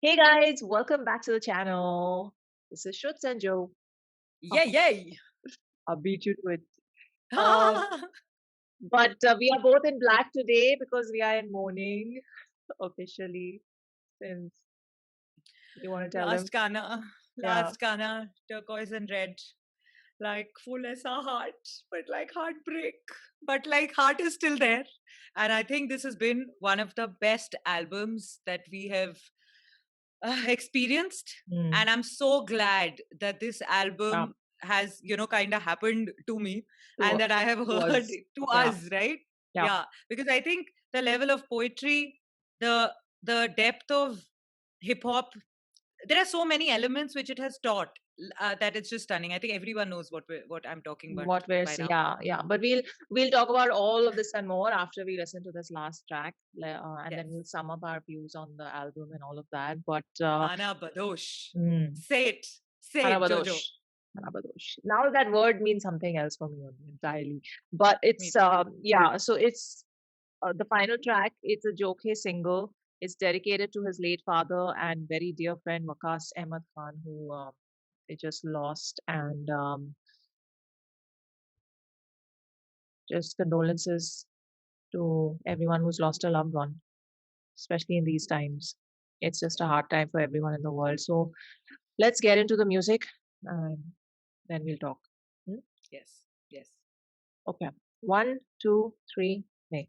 Hey guys, welcome back to the channel. This is Shruts and Joe. Yay, yay. I'll beat you to it. Um, but we are both in black today because we are in mourning officially. Since you want to tell them, Last Kana, yeah, last Kana, turquoise and red. Like full as a heart, but like heartbreak. But like heart is still there. And I think this has been one of the best albums that we have experienced. mm, And I'm so glad that this yeah, album has, kind of happened to me and to, that I have heard was, to yeah, us, right? yeah, Yeah. Because I think the level of poetry, the the depth of hip hop, there are so many elements which it has taught that it's just stunning. I think everyone knows what I'm talking about what we're by seeing, now. yeah, yeah. But we'll talk about all of this and more after we listen to this last track, and then Yes. we'll sum up our views on the album and all of that. But Khanabadosh. mm, Say it, Khanabadosh. Jojo. Khanabadosh. Now that word means something else for me entirely. But Me it's too. yeah. So it's the final track. It's a Jokhay single. It's dedicated to his late father and very dear friend Waqas Ahmad Khan, who they just lost. And just condolences to everyone who's lost a loved one, especially in these times. It's just a hard time for everyone in the world. So let's get into the music, and then we'll talk. Hmm? Yes. Yes. Okay. One, two, three, play.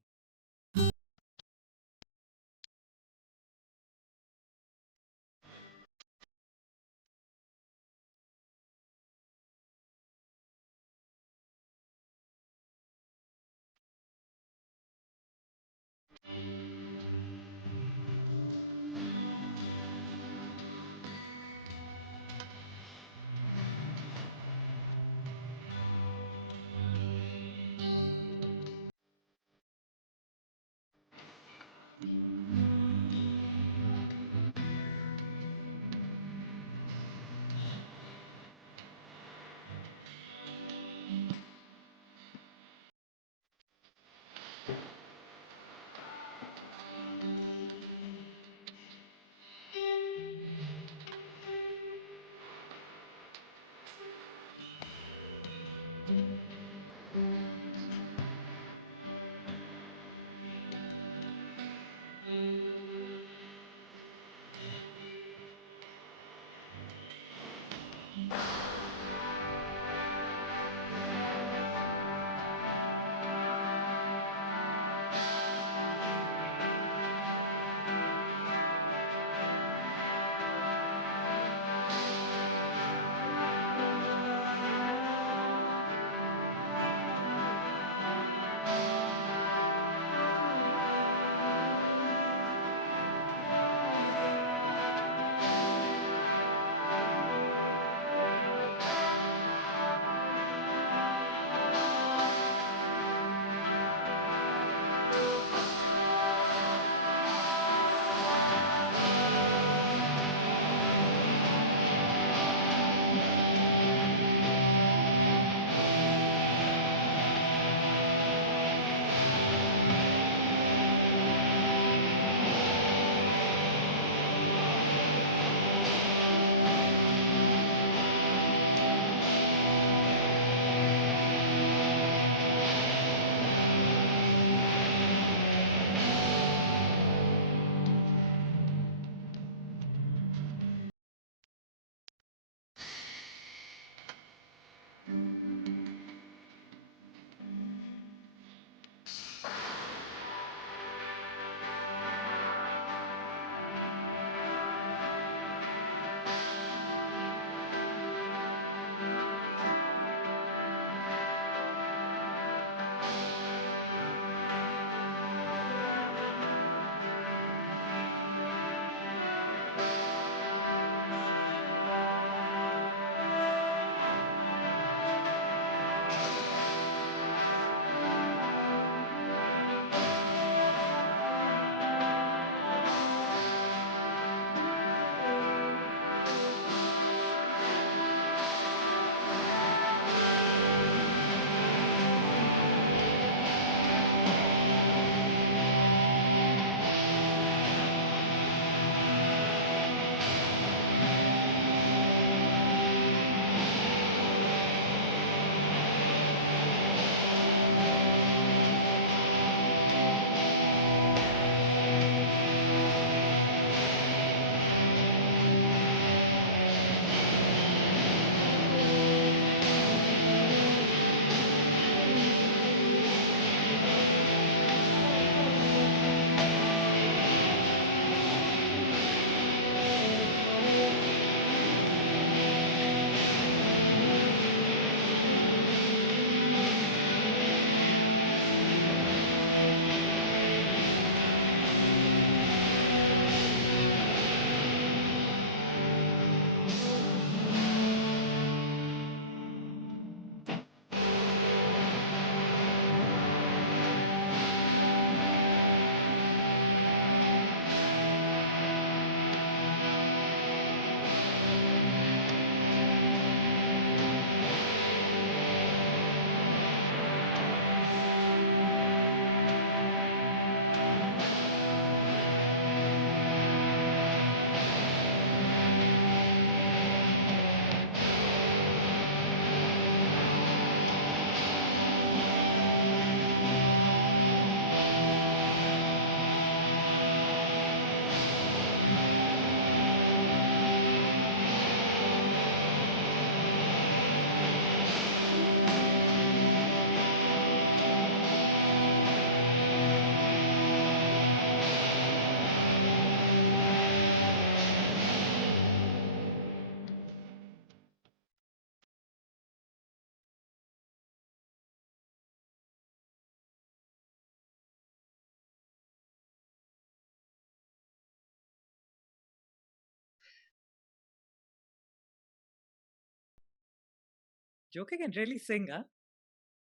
Jokhay can really sing, huh?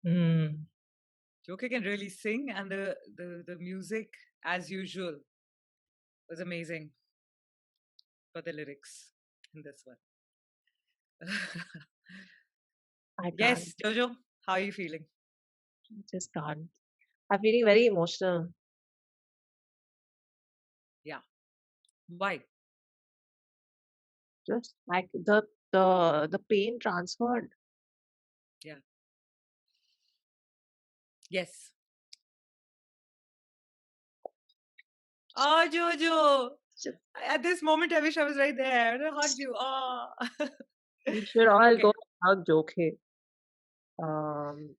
Mm. Jokhay can really sing, and the music, as usual, was amazing for the lyrics in this one. I can't. Yes, Jojo, how are you feeling? Just can't. I'm feeling very emotional. Yeah. Why? Just like the pain transferred. Yeah. Yes. Oh, Jojo. Just At this moment, I wish I was right there. I hugged you. Oh. we should all go Okay. hug Jokhay. Um,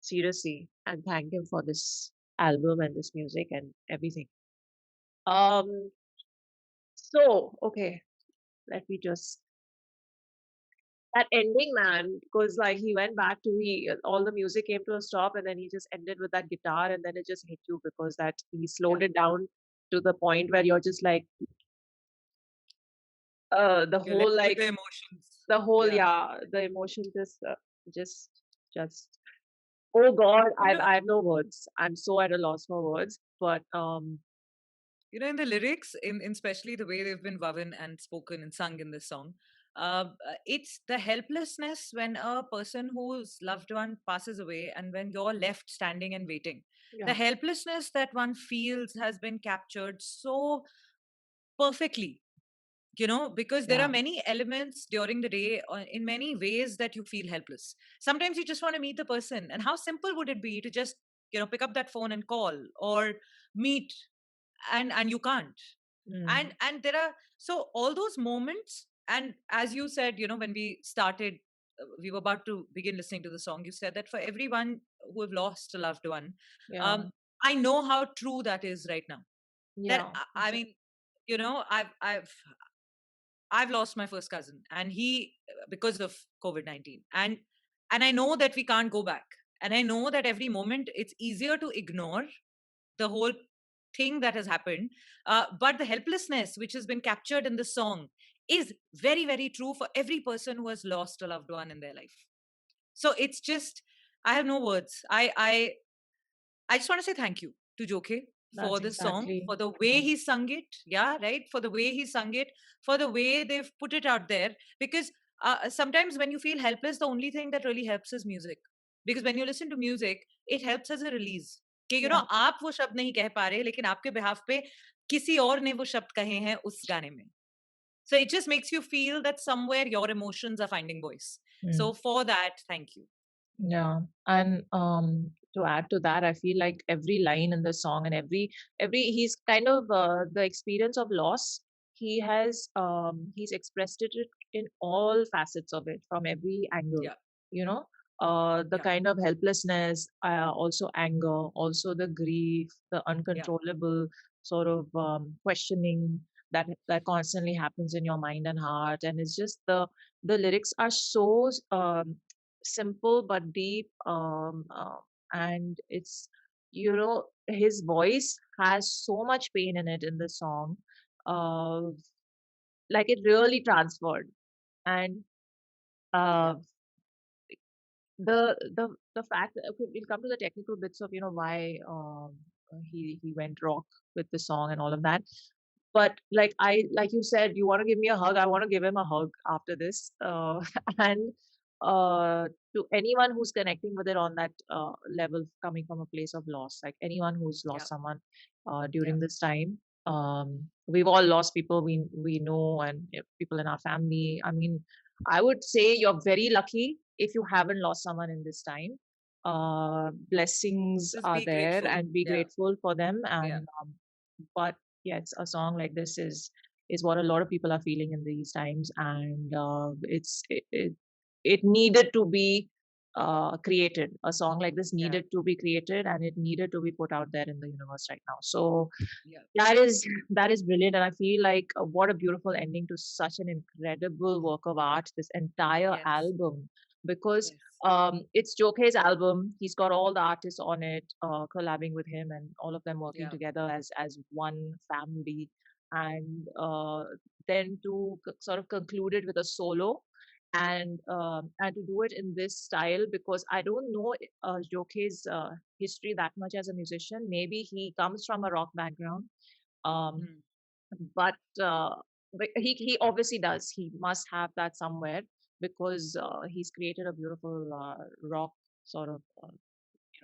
seriously, and thank him for this album and this music and everything. Um, so okay, let me just that ending, man, because like he went back to he all the music came to a stop and then he just ended with that guitar and then it just hit you because that he Yeah. slowed it down to the point where you're just like the You're left whole with like the emotions. the whole Yeah. yeah the emotion just just oh god You know, I have no words. I'm so at a loss for words. But in the lyrics, in especially the way they've been woven and spoken and sung in this song, it's the helplessness when a person whose loved one passes away and when you're left standing and waiting. The yeah, helplessness that one feels has been captured so perfectly, because there are yeah, many elements during the day in many ways that you feel helpless. Sometimes you just want to meet the person, and how simple would it be to just pick up that phone and call or meet, and you can't. and mm, and there are so all those moments, and as you said, when we started, we were about to begin listening to the song, you said that for everyone who have lost a loved one, yeah, um I know how true that is right now. That yeah, I mean, I've lost my first cousin, and he because of COVID-19, and I know that we can't go back, and I know that every moment it's easier to ignore the whole thing that has happened. But the helplessness which has been captured in the song is very, very true for every person who has lost a loved one in their life. So it's just, I have no words. I just want to say thank you to Jokhe that's for the song, exactly for the way he sung it. Yeah, right. For the way he sung it, for the way they've put it out there. Because sometimes when you feel helpless, the only thing that really helps is music. Because when you listen to music, it helps as a release. कि yeah, आप वो शब्द नहीं कह पा रहे, लेकिन आपके behalf पे किसी और ने वो शब्द कहे हैं उस गाने में. So it just makes you feel that somewhere your emotions are finding voice. mm. So for that, thank you. Yeah, and to add to that, I feel like every line in the song and every he's kind of the experience of loss. He's expressed it in all facets of it from every angle. Yeah, You know, the yeah, kind of helplessness, also anger, also the grief, the yeah, uncontrollable sort of questioning that constantly happens in your mind and heart, and it's just the lyrics are so simple but deep, and it's his voice has so much pain in it in the song, uh, like it really transferred. And yeah, uh, the fact that, okay, we'll come to the technical bits of why he went rock with the song and all of that. But like you said, you want to give me a hug, I want to give him a hug after this. And to anyone who's connecting with it on that level, coming from a place of loss, like anyone who's yeah, lost someone yeah, during this time. We've all lost people we know, and people in our family. I mean, I would say you're very lucky if you haven't lost someone in this time. Blessings just are be there, grateful. and be Yeah, grateful for them. yeah, And but yes, a song like this is what a lot of people are feeling in these times, and it needed to be created. A song like this yeah, needed to be created, and it needed to be put out there in the universe right now. So yeah, that is brilliant, and I feel like what a beautiful ending to such an incredible work of art. This entire yes, album, because yes, it's Jokhay's album. He's got all the artists on it, collabing with him, and all of them working yeah, together as one family. And then to sort of conclude it with a solo. and to do it in this style, because I don't know Jokhay's history that much as a musician. Maybe he comes from a rock background, um, Hmm. but he obviously does. He must have that somewhere, because he's created a beautiful rock sort of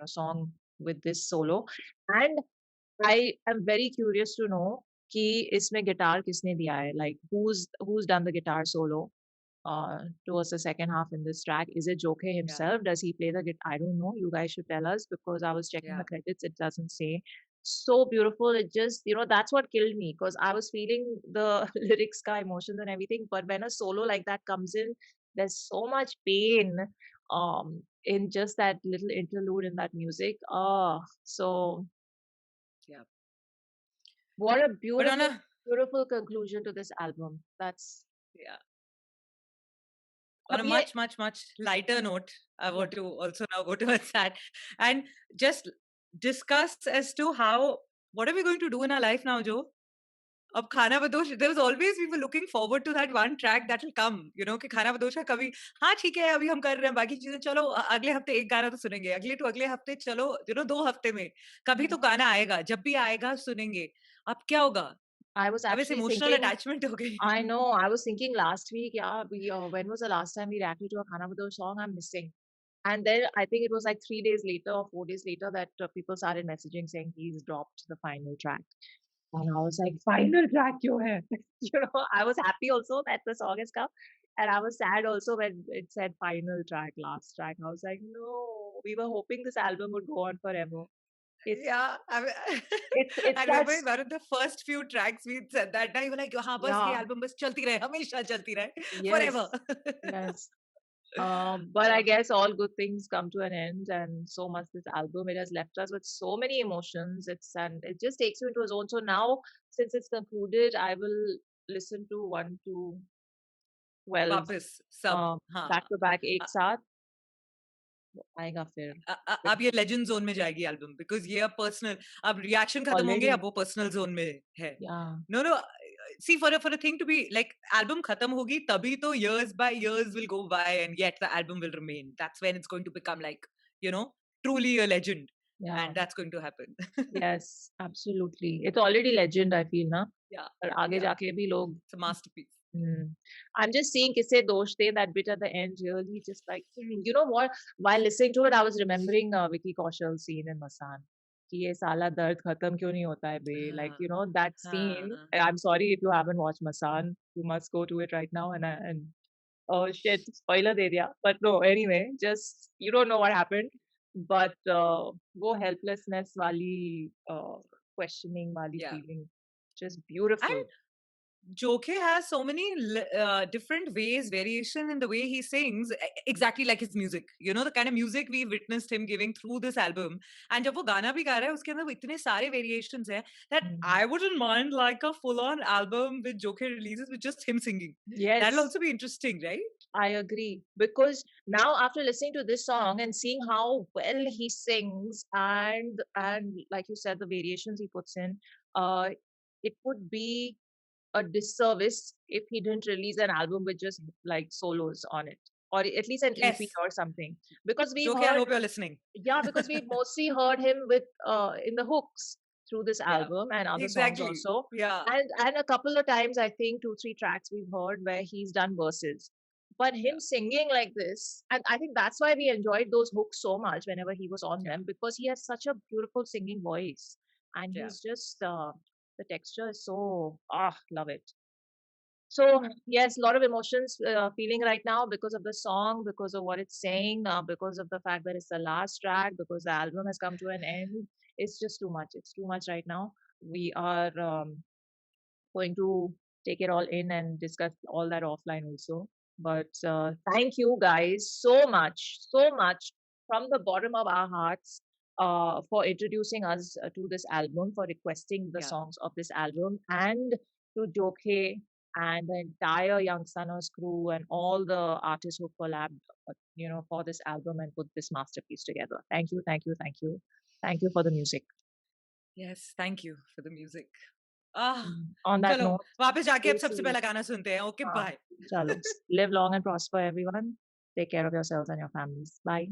song with this solo. And I am very curious to know कि इसमें guitar किसने दिया है, like who's done the guitar solo towards the second half in this track. Is it Jokhay Yeah, himself? Does he play the guitar? I don't know. You guys should tell us, because I was checking the yeah, credits. It doesn't say. So beautiful. It just, that's what killed me, because I was feeling the lyrics, ka emotions and everything. But when a solo like that comes in, there's so much pain in just that little interlude in that music. Oh, so yeah. what a But on beautiful, a beautiful conclusion to this album. That's, yeah, on a अब ये, much, much, much lighter note, I yeah, want to also now go towards that and just discuss as to how what are we going to do in our life now, Joe? अब खाना बदोश, there was always we were looking forward to that one track that will come, you know, कि खाना बदोश का कभी हाँ ठीक है अभी हम कर रहे हैं बाकी चीजें चलो अगले हफ्ते एक गाना तो सुनेंगे अगले टू अगले हफ्ते चलो you know 2 हफ्ते में कभी तो yeah. गाना आएगा जब भी आएगा सुनेंगे अब क्या होगा I was अब ऐसे actually इमोशनल thinking, अटैचमेंट हो गई I know, I was thinking last week, yeah, when was the last time we reacted to a Khanabadosh song? I'm missing. And then I think it was like 3 days later or 4 days later that people started messaging saying he's dropped the final track. And I was like, final track, yo hai. I was happy also that the song has come. And I was sad also when it said final track, last track. I was like, no, we were hoping this album would go on forever. It's, Yeah, it's I remember such, in one of the first few tracks we said that time, we were like, हाँ बस ये yeah, album बस चलती रहे, हमेशा चलती रहे, forever. yes, yes. But I guess all good things come to an end, and so much this album, it has left us with so many emotions. And it just takes you into a zone. So now, since it's concluded, I will listen to 1 to 12 वापस सब, back हाँ. to back एक साथ आएगा फिर अब ये legend zone में जाएगी एल्बम बिकॉज ये अब पर्सनल अब रिएक्शन खत्म होंगे already. अब वो पर्सनल जोन में है Yeah, no no see for a thing to be like album खत्म होगी तभी तो years by years will go by and yet the album will remain that's when it's going to become like you know truly a legend yeah, and that's going to happen. yes, absolutely. It's already legend, I feel, ना. Yeah, और आगे yeah, जाके भी लोग it's a masterpiece. Mm. I'm just seeing Kisse Doshte, that bit at the end, really just like, you know what? While listening to it, I was remembering Vicky Kaushal's scene in Masan. कि ये साला दर्द खत्म क्यों नहीं होता है बे, like, हाँ, that scene. हाँ, I'm sorry if you haven't watched Masan, you must go to it right now. And oh shit, spoiler दे दिया. But no, anyway, just you don't know what happened, but वो helplessness वाली questioning वाली yeah. feeling, just beautiful. Jokhay has so many different ways, variation in the way he sings, exactly like his music. You know, the kind of music we witnessed him giving through this album. And जब वो गाना भी गा रहा है, उसके अंदर वो इतने सारे variations हैं that Mm. I wouldn't mind like a full-on album with Jokhay releases with just him singing. That'll Yes. also be interesting, right? I agree, because now after listening to this song and seeing how well he sings, and like you said, the variations he puts in, uh, it would be a disservice if he didn't release an album with just like solos on it, or at least an EP Yes. or something. Because we've Jokhay, I heard, hope you're listening. yeah, because we've mostly heard him with in the hooks through this Yeah. album and other songs Exactly. also. Yeah. And a couple of times, I think 2 3 tracks we've heard where he's done verses. But Yeah. him singing like this, and I think that's why we enjoyed those hooks so much whenever he was on Yeah. them, because he has such a beautiful singing voice, and Yeah. he's just the texture is so love it. So yes, a lot of emotions feeling right now because of the song, because of what it's saying, because of the fact that it's the last track, because the album has come to an end. It's just too much. It's too much right now. We are going to take it all in and discuss all that offline also. But thank you guys so much from the bottom of our hearts for introducing us to this album, for requesting the Yeah. songs of this album, and to Jokhay and the entire Young Sunners crew and all the artists who collabed, for this album and put this masterpiece together. Thank you, thank you, thank you. Thank you for the music. Yes. Thank you for the music. Ah! On that चलो note, वापस जाके अब we'll सबसे see you. पहला गाना सुनते हैं। Okay, bye. Chalo. Live long and prosper, everyone. Take care of yourselves and your families. Bye.